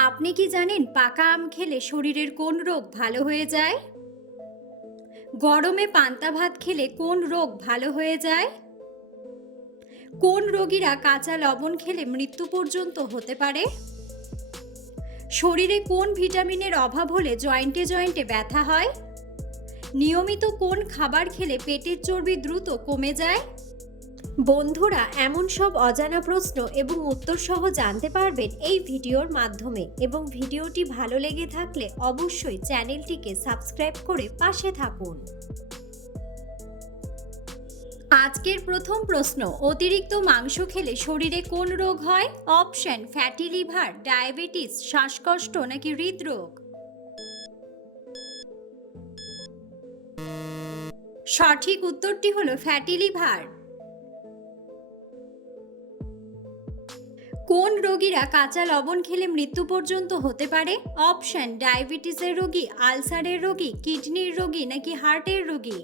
আপনি কি জানেন পাকা আম খেলে শরীরের কোন রোগ ভালো হয়ে যায়? গরমে পান্তা ভাত খেলে কোন রোগ ভালো হয়ে যায়? কোন রোগীরা কাঁচা লবণ খেলে মৃত্যু পর্যন্ত হতে পারে? শরীরে কোন ভিটামিনের অভাব হলে জয়েন্টে জয়েন্টে ব্যথা হয়? নিয়মিত কোন খাবার খেলে পেটের চর্বি দ্রুত কমে যায়? বন্ধুরা, এমন সব অজানা প্রশ্ন এবং উত্তর সহ জানতে পারবেন এই ভিডিওর মাধ্যমে, এবং ভিডিওটি ভালো লেগে থাকলে অবশ্যই চ্যানেলটিকে সাবস্ক্রাইব করে পাশে থাকুন। আজকের প্রথম প্রশ্ন, অতিরিক্ত মাংস খেলে শরীরে কোন রোগ হয়? অপশন: ফ্যাটি লিভার, ডায়াবেটিস, শ্বাসকষ্ট নাকি হৃদরোগ। সঠিক উত্তরটি হলো ফ্যাটি লিভার। কোন রোগীরা কাঁচা লবণ খেলে মৃত্যু পর্যন্ত হতে পারে? অপশন: ডায়াবেটিসের রোগী, আলসারের রোগী, কিডনির রোগী নাকি হার্টের রোগী।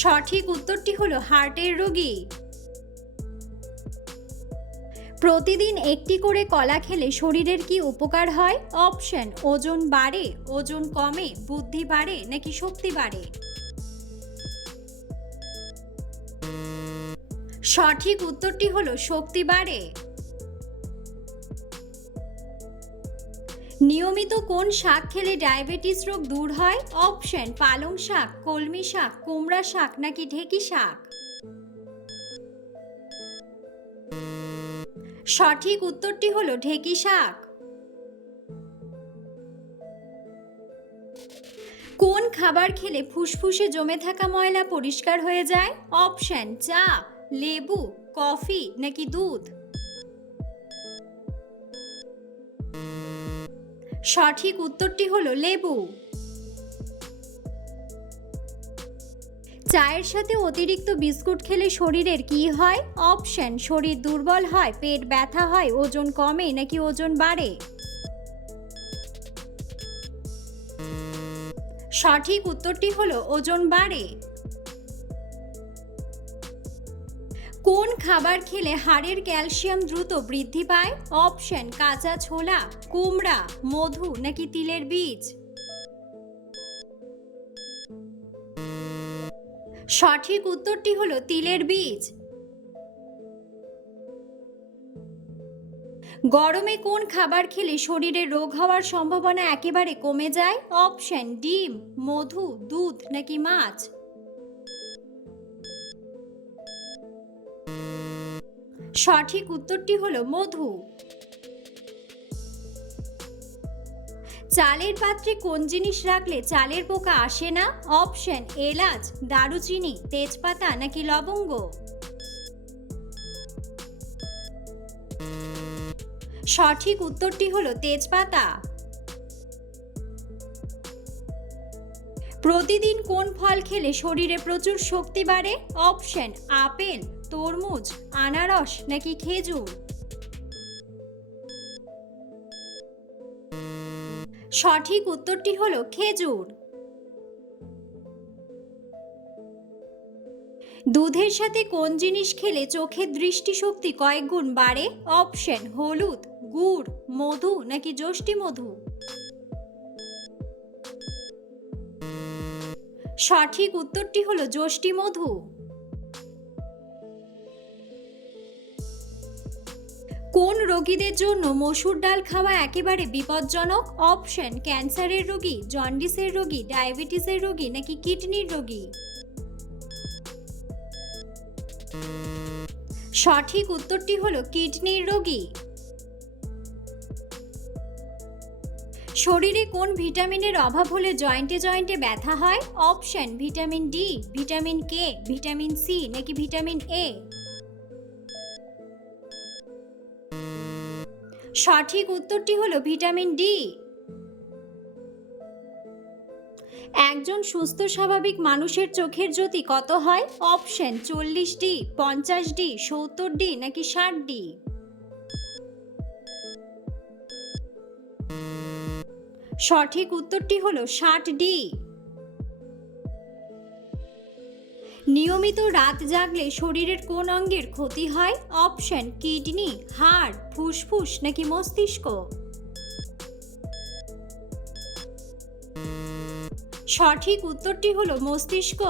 সঠিক উত্তরটি হলো হার্টের রোগী। প্রতিদিন একটি করে কলা খেলে শরীরের কি উপকার হয়? অপশন: ওজন বাড়ে, ওজন কমে, বুদ্ধি বাড়ে নাকি শক্তি বাড়ে। সঠিক উত্তরটি হলো শক্তি বাড়ে। নিয়মিত কোন শাক খেলে ডায়াবেটিস রোগ দূর হয়? অপশন: পালং শাক, কলমি শাক, কুমড়া শাক নাকি ঢেঁকি শাক। সঠিক উত্তরটি হলো ঢেঁকি শাক। কোন খাবার খেলে ফুসফুসে জমে থাকা ময়লা পরিষ্কার হয়ে যায়? অপশন: চা, লেবু, কফি নাকি দুধ। সঠিক উত্তরটি হলো লেবু। চায়ের সাথে অতিরিক্ত বিস্কুট খেলে শরীরের কি হয়? অপশন: শরীর দুর্বল হয়, পেট ব্যথা হয়, ওজন কমে নাকি ওজন বাড়ে। সঠিক উত্তরটি হলো ওজন বাড়ে। কোন খাবার খেলে হাড়ের ক্যালসিয়াম দ্রুত বৃদ্ধি পায়? অপশন: কাঁচা ছোলা, কুমড়া, মধু নাকি তিলের বীজ। সঠিক উত্তরটি হলো তিলের বীজ। গরমে কোন খাবার খেলে শরীরে রোগ হওয়ার সম্ভাবনা একেবারে কমে যায়? অপশন: ডিম, মধু, দুধ নাকি মাছ। সঠিক উত্তরটি হলো মধু। চালের পাত্রে কোন জিনিস রাখলে চালের পোকা আসে না? অপশন: এলাচ, দারুচিনি, তেজপাতা নাকি লবঙ্গ। সঠিক উত্তরটি হলো তেজপাতা। প্রতিদিন কোন ফল খেলে শরীরে প্রচুর শক্তি বাড়ে? অপশন: আপেল, তরমুজ, আনারস নাকি খেজুর। সঠিক উত্তরটি হলো খেজুর। দুধের সাথে কোন জিনিস খেলে চোখের দৃষ্টিশক্তি কয়েক গুণ বাড়ে? অপশন: হলুদ, গুড়, মধু নাকি যষ্টি মধু। সঠিক উত্তরটি হলো যষ্টি মধু। কোন রোগীদের জন্য মসুর ডাল খাওয়া একেবারে বিপজ্জনক? অপশন: ক্যান্সারের রোগী, জন্ডিসের রোগী, ডায়াবেটিসের রোগী নাকি কিডনির রোগী। সঠিক উত্তরটি হলো কিডনির রোগী। শরীরে কোন ভিটামিনের অভাব হলে জয়েন্টে জয়েন্টে ব্যথা হয়? Option: vitamin D, vitamin K, vitamin C নাকি ভিটামিন এ। সঠিক উত্তরটি হলো ভিটামিন ডি। একজন সুস্থ স্বাভাবিক মানুষের চোখের জ্যোতি কত হয়? অপশন: 40D, 50D, 70D নাকি 60D। সঠিক উত্তরটি হলো 60D। নিয়মিত রাত জাগলে শরীরের কোন অঙ্গের ক্ষতি হয়? অপশন কিডনি, হাড়, ফুসফুস নাকি মস্তিষ্ক। সঠিক উত্তরটি হলো মস্তিষ্ক।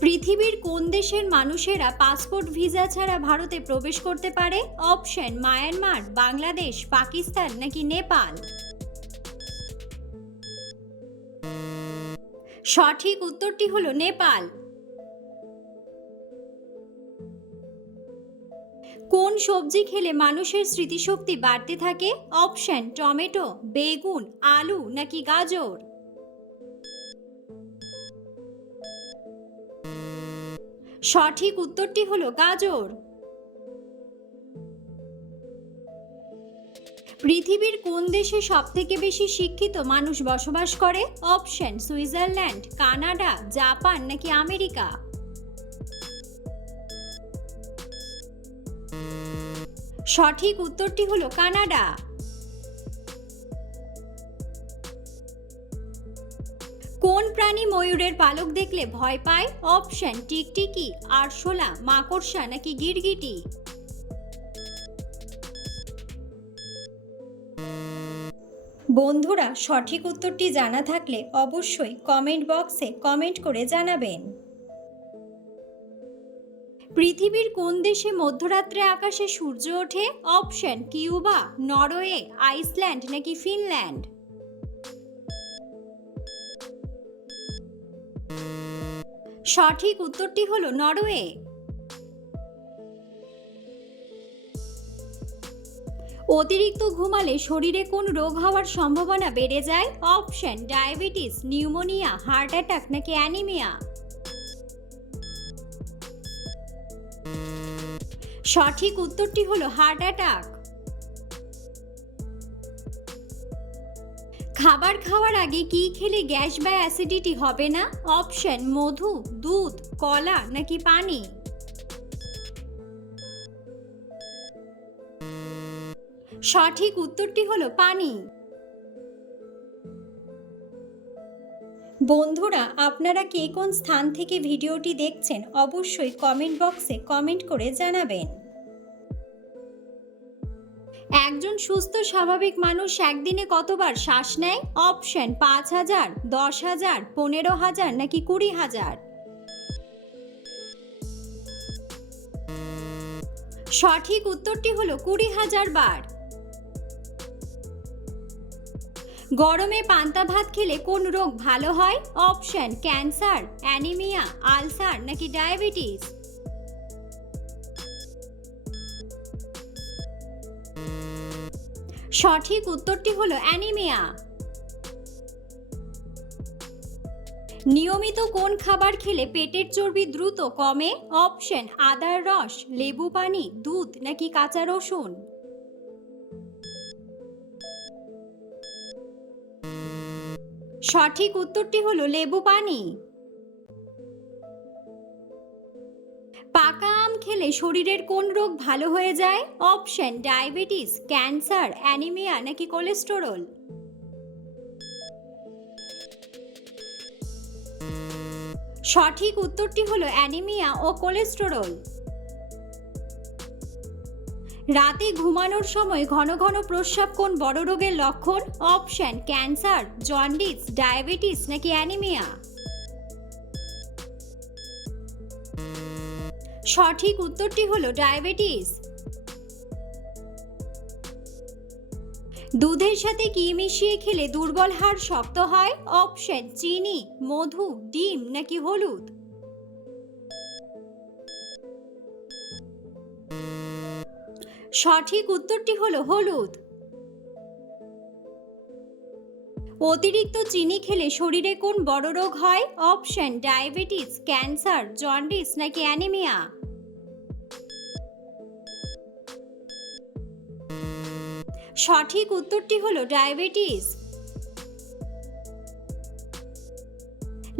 পৃথিবীর কোন দেশের মানুষেরা পাসপোর্ট ভিসা ছাড়া ভারতে প্রবেশ করতে পারে? অপশন মায়ানমার, বাংলাদেশ, পাকিস্তান নাকি নেপাল। সঠিক উত্তরটি হলো নেপাল। কোন সবজি খেলে মানুষের স্মৃতিশক্তি বাড়তে থাকে? অপশন টমেটো, বেগুন, আলু নাকি গাজর। সঠিক উত্তরটি হলো গাজর। পৃথিবীর কোন দেশে সবথেকে বেশি শিক্ষিত মানুষ বসবাস করে? অপশন সুইজারল্যান্ড, কানাডা, জাপান নাকি আমেরিকা। সঠিক উত্তরটি হলো কানাডা। কোন প্রাণী ময়ূরের পালক দেখলে ভয় পায়? অপশন টিকটিকি, আরশোলা, মাকড়সা নাকি গিরগিটি। বন্ধুরা, সঠিক উত্তরটি জানা থাকলে অবশ্যই কমেন্ট বক্সে কমেন্ট করে জানাবেন। পৃথিবীর কোন দেশে মধ্যরাত্রে আকাশে সূর্য ওঠে? অপশন কিউবা, নরওয়ে, আইসল্যান্ড নাকি ফিনল্যান্ড। সঠিক উত্তরটি হলো নরওয়ে। অতিরিক্ত ঘুমালে শরীরে কোন রোগ হওয়ার সম্ভাবনা বেড়ে যায়? Option diabetes, pneumonia, heart attack নাকি অ্যানিমিয়া। সঠিক উত্তরটি হলো হার্ট অ্যাটাক। খাবার খাওয়ার আগে কি খেলে গ্যাস বা অ্যাসিডিটি হবে না? অপশন মধু, দুধ, কলা নাকি পানি। সঠিক উত্তরটি হলো পানি। বন্ধুরা, আপনারা কে কোন স্থান থেকে ভিডিওটি দেখছেন অবশ্যই কমেন্ট বক্সে কমেন্ট করে জানাবেন। একজন সুস্থ স্বাভাবিক মানুষ একদিনে কতবার শ্বাস নেয়? অপশন ৫,০০০, ১০,০০০, ১৫,০০০ নাকি ২০,০০০। সঠিক উত্তরটি হলো ২০,০০০ বার। গরমে পান্তা ভাত খেলে কোন রোগ ভালো হয়? অপশন ক্যান্সার, অ্যানিমিয়া, আলসার নাকি ডায়াবেটিস। সঠিক উত্তরটি হলো অ্যানিমিয়া। নিয়মিত কোন খাবার খেলে পেটের চর্বি দ্রুত কমে? অপশন আদার রস, লেবু পানি, দুধ নাকি কাঁচা রসুন। সঠিক উত্তরটি হলো লেবু পানি। পাকা আম খেলে শরীরের কোন রোগ ভালো হয়ে যায়? অপশন ডায়াবেটিস, ক্যান্সার, অ্যানিমিয়া নাকি কোলেস্টেরল। সঠিক উত্তরটি হলো অ্যানিমিয়া ও কোলেস্টেরল। রাতে ঘুমানোর সময় ঘন ঘন প্রস্রাব কোন বড় রোগের লক্ষণ? অপশন ক্যান্সার, জন্ডিস, ডায়াবেটিস নাকি অ্যানিমিয়া। সঠিক উত্তরটি হলো ডায়াবেটিস। দুধের সাথে কি মিশিয়ে খেলে দুর্বল হাড় শক্ত হয়? অপশন চিনি, মধু, ডিম নাকি হলুদ। সঠিক উত্তরটি হলো হলুদ। অতিরিক্ত চিনি খেলে শরীরে কোন বড় রোগ হয়? অপশন ডায়াবেটিস, ক্যান্সার, জন্ডিস নাকি অ্যানিমিয়া। সঠিক উত্তরটি হলো ডায়াবেটিস।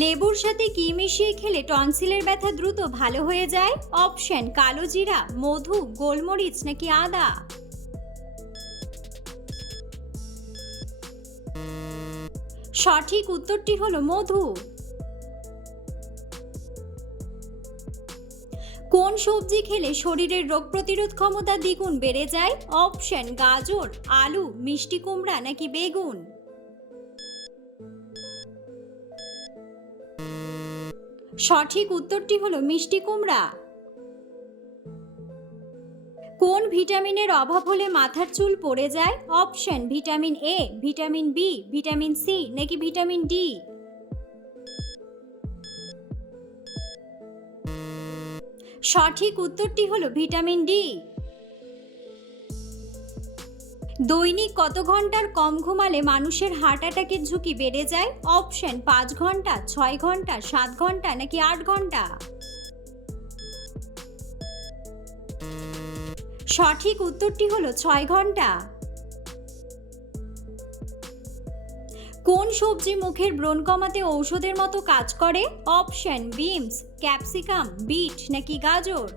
লেবুর সাথে কি মিশিয়ে খেলে টনসিলের ব্যথা দ্রুত ভালো হয়ে যায়? অপশন কালো জিরা, মধু, গোলমরিচ নাকি আদা। সঠিক উত্তরটি হলো মধু। কোন সবজি খেলে শরীরের রোগ প্রতিরোধ ক্ষমতা দ্বিগুণ বেড়ে যায়? অপশন গাজর, আলু, মিষ্টি কুমড়া নাকি বেগুন? সঠিক উত্তরটি হলো মিষ্টি কুমড়া। কোন ভিটামিনের অভাব হলে মাথার চুল পড়ে যায়? Option vitamin A, vitamin B, vitamin C নাকি ভিটামিন ডি? সঠিক উত্তরটি হলো ভিটামিন ডি। দৈনিক কত ঘন্টার কম ঘুমালে মানুষের হার্ট অ্যাটাকের ঝুঁকি বেড়ে যায়? অপশন 5 ঘন্টা, 6 ঘন্টা, 7 ঘন্টা নাকি 8 ঘন্টা? সঠিক উত্তরটি হলো 6 ঘন্টা। কোন সবজি মুখের ব্রণ কমাতে ঔষধের মতো কাজ করে? অপশন বিনস, ক্যাপসিকাম, বিট নাকি গাজর?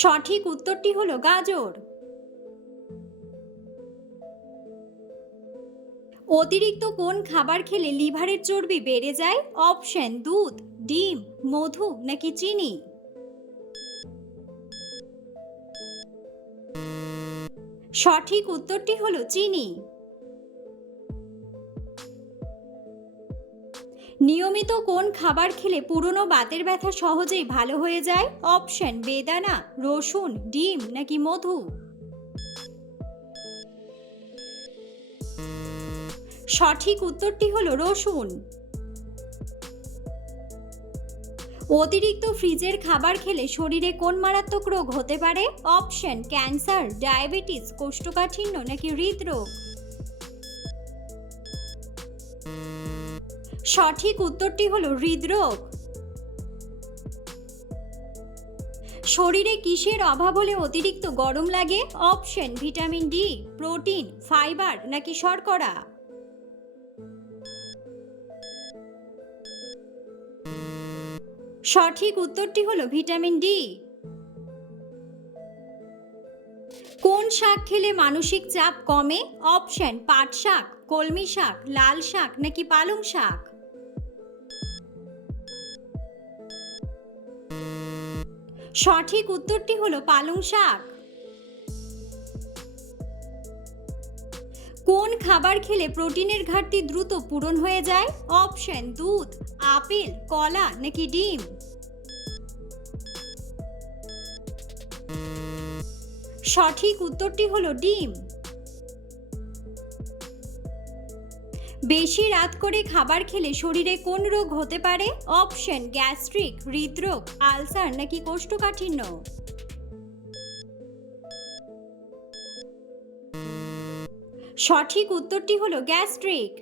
সঠিক উত্তরটি হলো গাজর। অতিরিক্ত কোন খাবার খেলে লিভারের চর্বি বেড়ে যায়? অপশন দুধ, ডিম, মধু নাকি চিনি? সঠিক উত্তরটি হলো চিনি। নিয়মিত কোন খাবার খেলে পুরনো বাতের ব্যথা সহজেই ভালো হয়ে যায়? অপশন বেদানা, রসুন, ডিম নাকি মধু? সঠিক উত্তরটি হলো রসুন। অতিরিক্ত ফ্রিজের খাবার খেলে শরীরে কোন মারাত্মক রোগ হতে পারে? অপশন ক্যান্সার, ডায়াবেটিস, কোষ্ঠকাঠিন্য নাকি হৃদরোগ? সঠিক উত্তরটি হলো হৃদরোগ। শরীরে কিসের অভাব হলে অতিরিক্ত গরম লাগে? Option vitamin D, protein, fibre নাকি শর্করা? সঠিক উত্তরটি হলো ভিটামিন ডি। কোন শাক খেলে মানসিক চাপ কমে? অপশন পাট শাক, কলমি শাক, লাল শাক নাকি পালং শাক? সঠিক উত্তরটি হলো পালং শাক। কোন খাবার খেলে প্রোটিনের ঘাটতি দ্রুত পূরণ হয়ে যায়? অপশন দুধ, আপেল, কলা নাকি ডিম? সঠিক উত্তরটি হলো ডিম। বেশি রাত করে খাবার খেলে শরীরে কোন রোগ হতে পারে? অপশন গ্যাস্ট্রিক, হৃদরোগ, আলসার নাকি কোষ্ঠকাঠিন্য? সঠিক উত্তরটি হলো গ্যাস্ট্রিক।